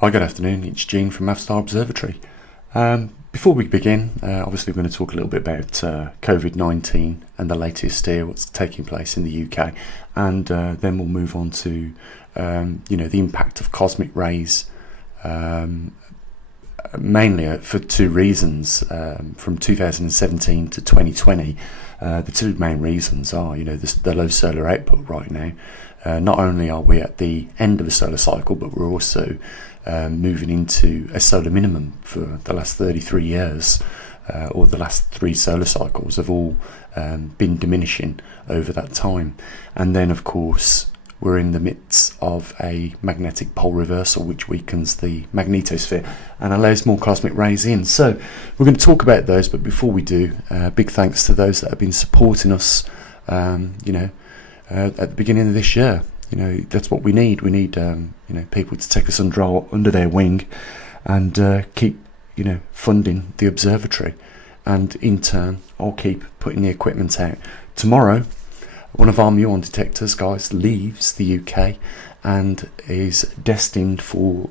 Hi, good afternoon. It's Gene from maverickstar Observatory. Before we begin, obviously we're going to talk a little bit about COVID-19 and the latest here, what's taking place in the UK, and then we'll move on to the impact of cosmic rays, mainly for two reasons. From 2017 to 2020, the two main reasons are the low solar output right now. Not only are we at the end of a solar cycle, but we're also moving into a solar minimum for the last 33 years, or the last three solar cycles have all been diminishing over that time. And then, of course, we're in the midst of a magnetic pole reversal, which weakens the magnetosphere and allows more cosmic rays in. So we're going to talk about those, but before we do, big thanks to those that have been supporting us, at the beginning of this year. That's what we need. We need people to take us under their wing and keep funding the observatory, and in turn I'll keep putting the equipment out. Tomorrow, one of our muon detectors guys leaves the UK and is destined for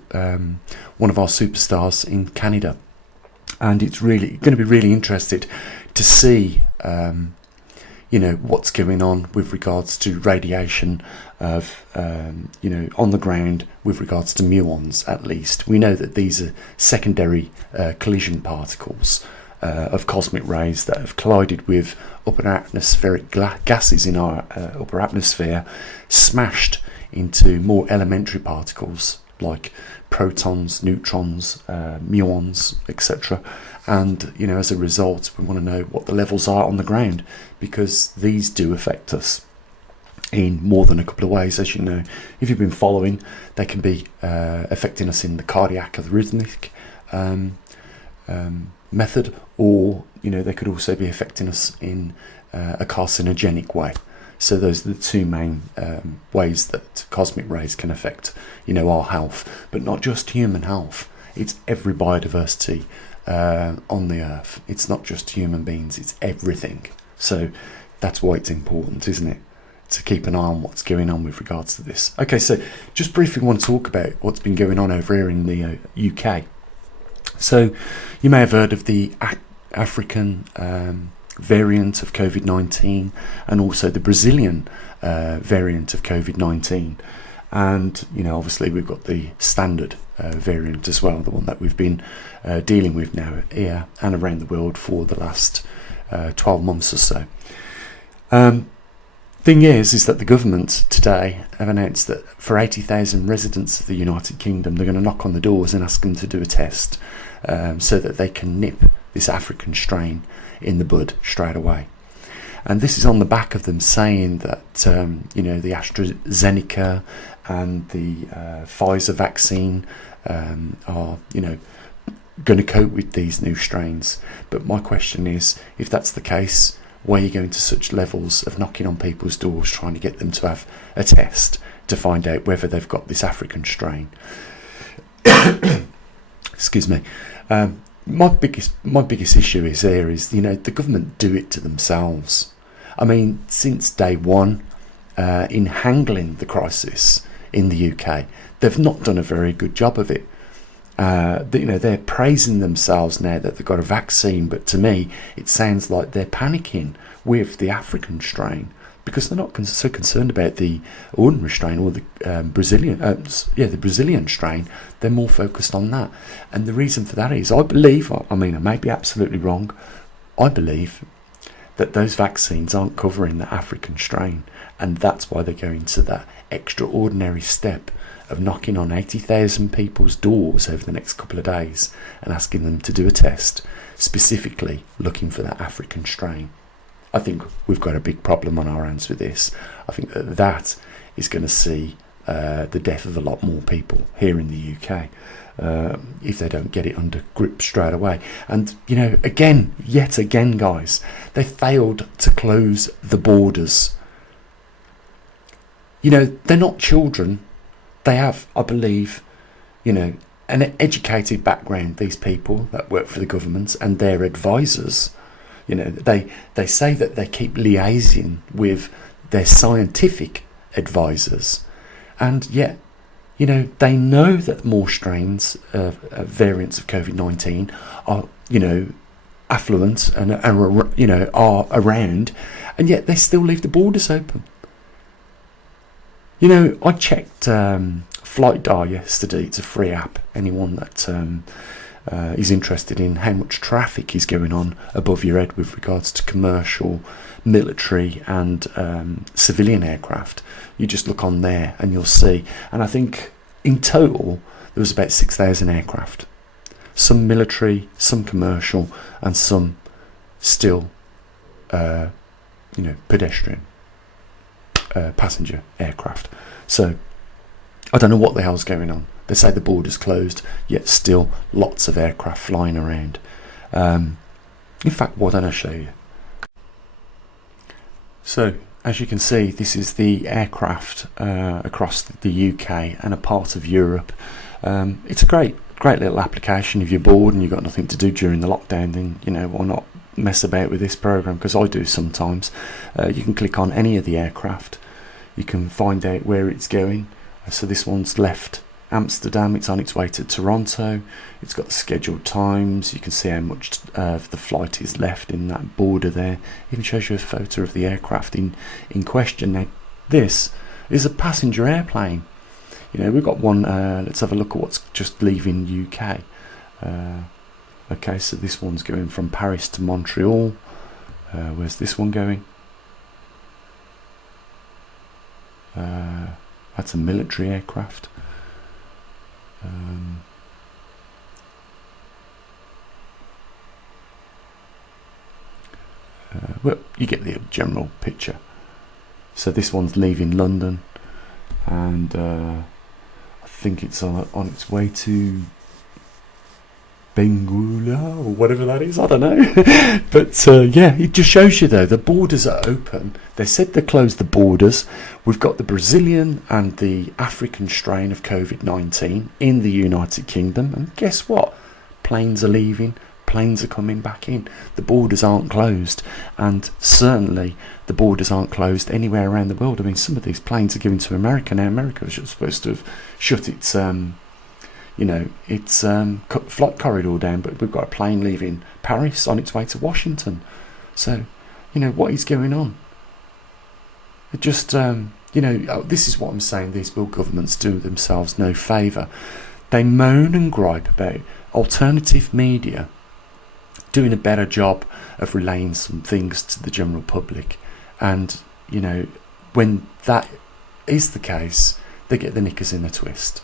one of our superstars in Canada, and it's really going to be really interested to see what's going on with regards to radiation of on the ground with regards to muons. At least we know that these are secondary collision particles of cosmic rays that have collided with upper atmospheric gases in our upper atmosphere, smashed into more elementary particles like protons, neutrons, muons, etc. And as a result, we want to know what the levels are on the ground, because these do affect us in more than a couple of ways. As you know, if you've been following, they can be affecting us in the cardiac arrhythmic method, or they could also be affecting us in a carcinogenic way. So those are the two main ways that cosmic rays can affect our health, but not just human health. It's every biodiversity on the earth. It's not just human beings, it's everything. So that's why it's important, isn't it, to keep an eye on what's going on with regards to this. Okay, so just briefly want to talk about what's been going on over here in the UK. So you may have heard of the African variant of COVID-19, and also the Brazilian variant of COVID-19. And obviously we've got the standard variant as well, the one that we've been dealing with now here and around the world for the last 12 months or so. Thing is that the government today have announced that for 80,000 residents of the United Kingdom, they're going to knock on the doors and ask them to do a test, so that they can nip this African strain in the bud straight away. And this is on the back of them saying that the AstraZeneca and the Pfizer vaccine are going to cope with these new strains. But my question is, if that's the case, why are you going to such levels of knocking on people's doors trying to get them to have a test to find out whether they've got this African strain? Excuse me. My biggest issue is the government do it to themselves. I mean, since day one, in handling the crisis in the UK, they've not done a very good job of it. They're praising themselves now that they've got a vaccine, but to me, it sounds like they're panicking with the African strain, because they're not so concerned about the ordinary strain or the Brazilian strain. They're more focused on that. And the reason for that is, I believe, I may be absolutely wrong, I believe that those vaccines aren't covering the African strain, and that's why they're going to that extraordinary step of knocking on 80,000 people's doors over the next couple of days and asking them to do a test, specifically looking for that African strain. I think we've got a big problem on our hands with this. I think that is going to see the death of a lot more people here in the UK if they don't get it under grip straight away. And yet again, guys, they failed to close the borders. They're not children. They have, I believe, an educated background, these people that work for the government and their advisors. They say that they keep liaising with their scientific advisors, and yet they know that more strains, variants of COVID-19 are, affluent and are around, and yet they still leave the borders open. I checked FlightDar yesterday. It's a free app. Anyone that is interested in how much traffic is going on above your head with regards to commercial, military and civilian aircraft, you just look on there and you'll see. And I think in total there was about 6,000 aircraft, some military, some commercial, and some still pedestrian passenger aircraft. So I don't know what the hell's going on. They say the border's closed, yet still lots of aircraft flying around. In fact, why don't I show you? So, as you can see, this is the aircraft across the UK and a part of Europe. It's a great little application. If you're bored and you've got nothing to do during the lockdown, then why not mess about with this program? Because I do sometimes. You can click on any of the aircraft. You can find out where it's going. So this one's left Amsterdam, it's on its way to Toronto. It's got the scheduled times. You can see how much of the flight is left in that border there. Even shows you a photo of the aircraft in question. Now this is a passenger airplane. We've got one. Let's have a look at what's just leaving UK. Okay, so this one's going from Paris to Montreal. Where's this one going? That's a military aircraft. Well, you get the general picture. So this one's leaving London, and I think it's on its way to Benguela or whatever that is. I don't know. But yeah, it just shows you though the borders are open. They said they closed the borders. We've got the Brazilian and the African strain of COVID-19 in the United Kingdom, and guess what? Planes are leaving, planes are coming back in. The borders aren't closed, and certainly the borders aren't closed anywhere around the world. I mean, some of these planes are given to America now. America was supposed to have shut its flight corridor down, but we've got a plane leaving Paris on its way to Washington. So, what is going on? It just, this is what I'm saying. These world governments do themselves no favour. They moan and gripe about alternative media doing a better job of relaying some things to the general public, and when that is the case, they get the knickers in a twist.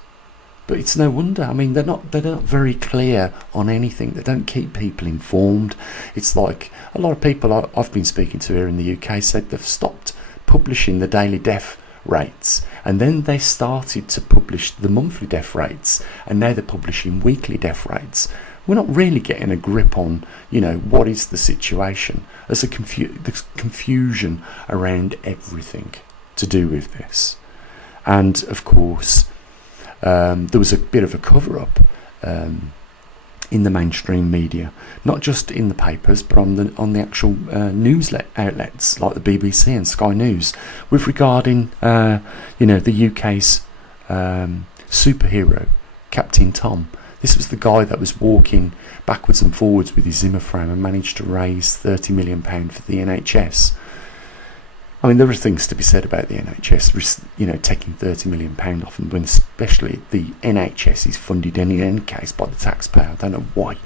But it's no wonder. I mean, they're not very clear on anything. They don't keep people informed. It's like a lot of people I've been speaking to here in the UK said they've stopped publishing the daily death rates, and then they started to publish the monthly death rates, and now they're publishing weekly death rates. We're not really getting a grip on, what is the situation. There's there's confusion around everything to do with this. And of course, there was a bit of a cover-up in the mainstream media, not just in the papers, but on the actual news outlets like the BBC and Sky News, with regarding the UK's superhero, Captain Tom. This was the guy that was walking backwards and forwards with his Zimmer frame and managed to raise £30 million for the NHS. I mean, there are things to be said about the NHS, taking £30 million off, and when especially the NHS is funded in any case by the taxpayer. I don't know why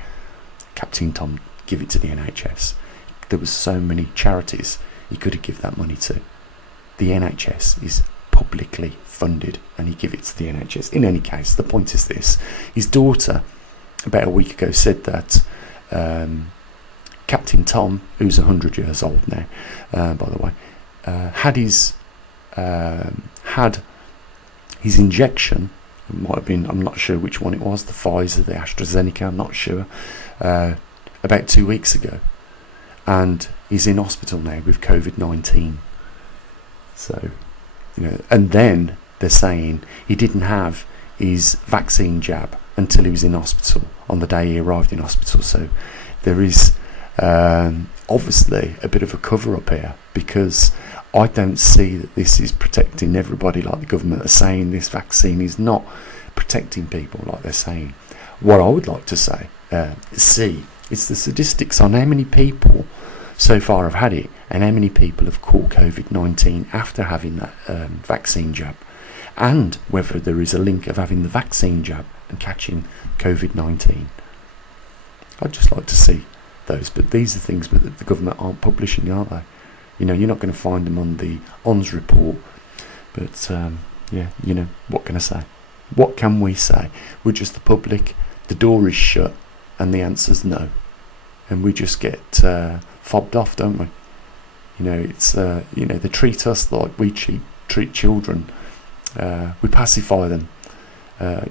Captain Tom give it to the NHS. There was so many charities he could have given that money to. The NHS is publicly funded, and he give it to the NHS. In any case, the point is this: his daughter, about a week ago, said that Captain Tom, who's 100 years old now, by the way, had his injection. It might have been, I'm not sure which one it was, the Pfizer, the AstraZeneca, I'm not sure, about 2 weeks ago, and he's in hospital now with COVID-19. So, and then they're saying he didn't have his vaccine jab until he was in hospital, on the day he arrived in hospital. So there is obviously a bit of a cover-up here, because I don't see that this is protecting everybody like the government are saying. This vaccine is not protecting people like they're saying. What I would like to see is the statistics on how many people so far have had it and how many people have caught COVID-19 after having that vaccine jab, and whether there is a link of having the vaccine jab and catching COVID-19. I'd just like to see those, but these are things that the government aren't publishing, aren't they? You know, you're not going to find them on the ONS report, but yeah, you know, what can I say? What can we say? We're just the public, the door is shut, and the answer's no. And we just get fobbed off, don't we? You know, it's, you know, they treat us like we treat children. We pacify them.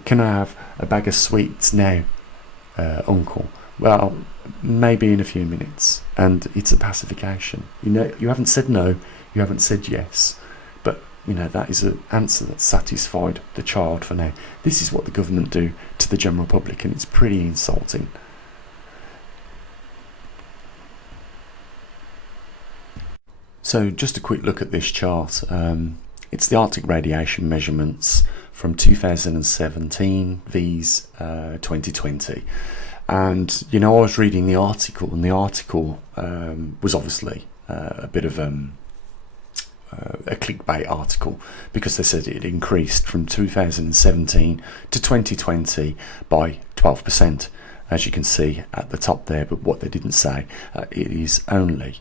Can I have a bag of sweets now, uncle? Well, maybe in a few minutes. And it's a pacification. You know, you haven't said no, you haven't said yes. But, you know, that is an answer that satisfied the child for now. This is what the government do to the general public, and it's pretty insulting. So just a quick look at this chart. It's the Arctic radiation measurements from 2017 vs 2020. And, you know, I was reading the article, and the article was obviously a bit of a clickbait article, because they said it increased from 2017 to 2020 by 12%, as you can see at the top there. But what they didn't say, it is only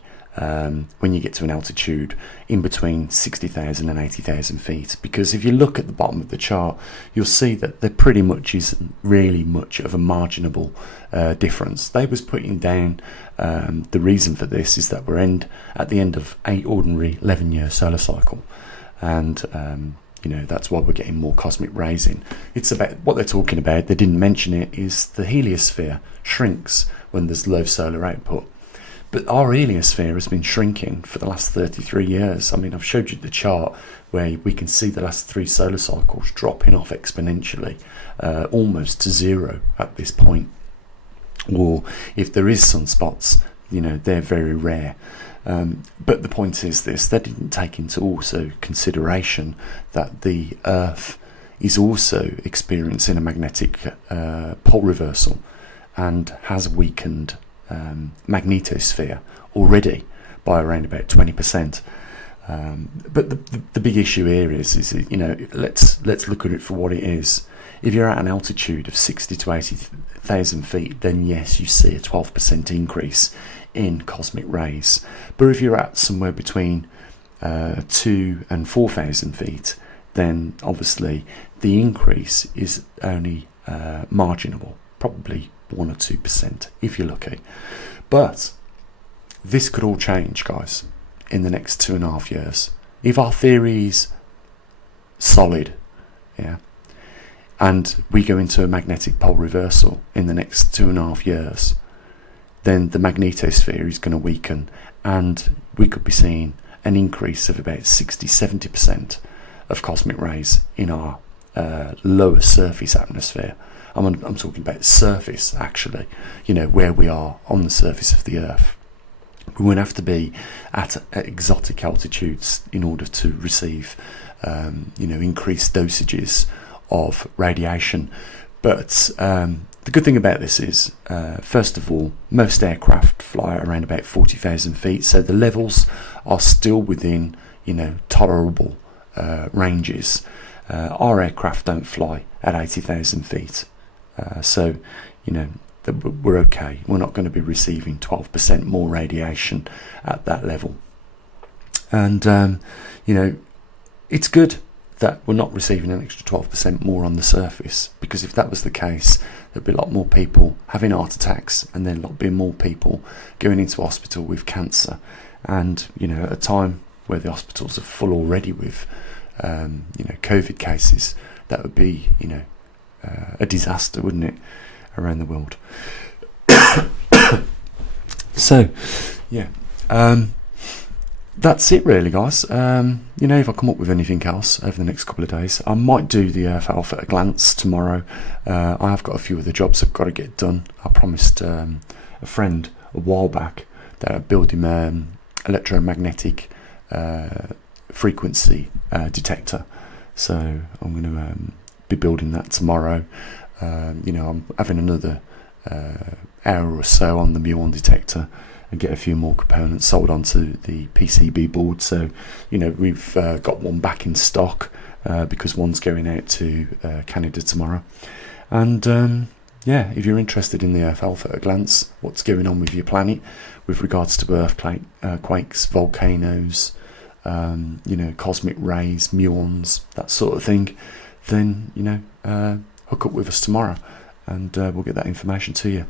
when you get to an altitude in between 60,000 and 80,000 feet, because if you look at the bottom of the chart, you'll see that there pretty much isn't really much of a marginable difference. They was putting down the reason for this is that we're at the end of a ordinary 11-year solar cycle, and you know, that's why we're getting more cosmic rays in. It's about what they're talking about. They didn't mention it, is the heliosphere shrinks when there's low solar output. But our heliosphere has been shrinking for the last 33 years. I mean, I've showed you the chart where we can see the last 3 solar cycles dropping off exponentially, almost to zero at this point. Or if there is sunspots, you know, they're very rare. But the point is this: they didn't take into also consideration that the Earth is also experiencing a magnetic pole reversal and has weakened magnetosphere already by around about 20%. But the big issue here is you know, let's look at it for what it is. If you're at an altitude of 60 to 80,000 feet, then yes, you see a 12% increase in cosmic rays. But if you're at somewhere between 2 and 4,000 feet, then obviously the increase is only marginable, probably 1 or 2% if you're lucky. But this could all change, guys, in the next 2.5 years. If our theory is solid, yeah, and we go into a magnetic pole reversal in the next 2.5 years, then the magnetosphere is going to weaken, and we could be seeing an increase of about 60-70% of cosmic rays in our lower surface atmosphere. I'm talking about surface, actually, you know, where we are on the surface of the Earth. We won't have to be at exotic altitudes in order to receive, you know, increased dosages of radiation. But the good thing about this is, first of all, most aircraft fly at around about 40,000 feet, so the levels are still within, you know, tolerable ranges. Our aircraft don't fly at 80,000 feet. So, you know, we're okay. We're not going to be receiving 12% more radiation at that level. And, you know, it's good that we're not receiving an extra 12% more on the surface, because if that was the case, there'd be a lot more people having heart attacks, and then there'd be more people going into hospital with cancer. And, you know, at a time where the hospitals are full already with, you know, COVID cases, that would be, you know, a disaster, wouldn't it, around the world? So, yeah, that's it really, guys. You know, if I come up with anything else over the next couple of days, I might do the Earth Health at a glance tomorrow. I have got a few other jobs I've got to get done. I promised a friend a while back that I'd build him electromagnetic frequency detector. So I'm going to be building that tomorrow. I'm having another hour or so on the muon detector and get a few more components sold onto the PCB board. So we've got one back in stock because one's going out to Canada tomorrow. And if you're interested in the Earth Alpha at a glance, what's going on with your planet with regards to earthquakes, volcanoes, cosmic rays, muons, that sort of thing, then hook up with us tomorrow and we'll get that information to you.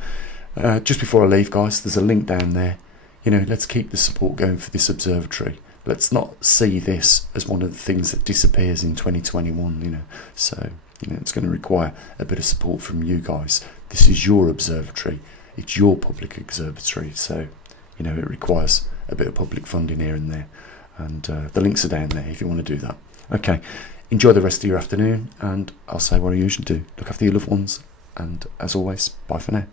Just before I leave, guys, there's a link down there. Let's keep the support going for this observatory. Let's not see this as one of the things that disappears in 2021. So it's going to require a bit of support from you guys. This is your observatory, it's your public observatory, so it requires a bit of public funding here and there, and the links are down there if you want to do that. Okay, enjoy the rest of your afternoon, and I'll say what I usually do: look after your loved ones, and as always, bye for now.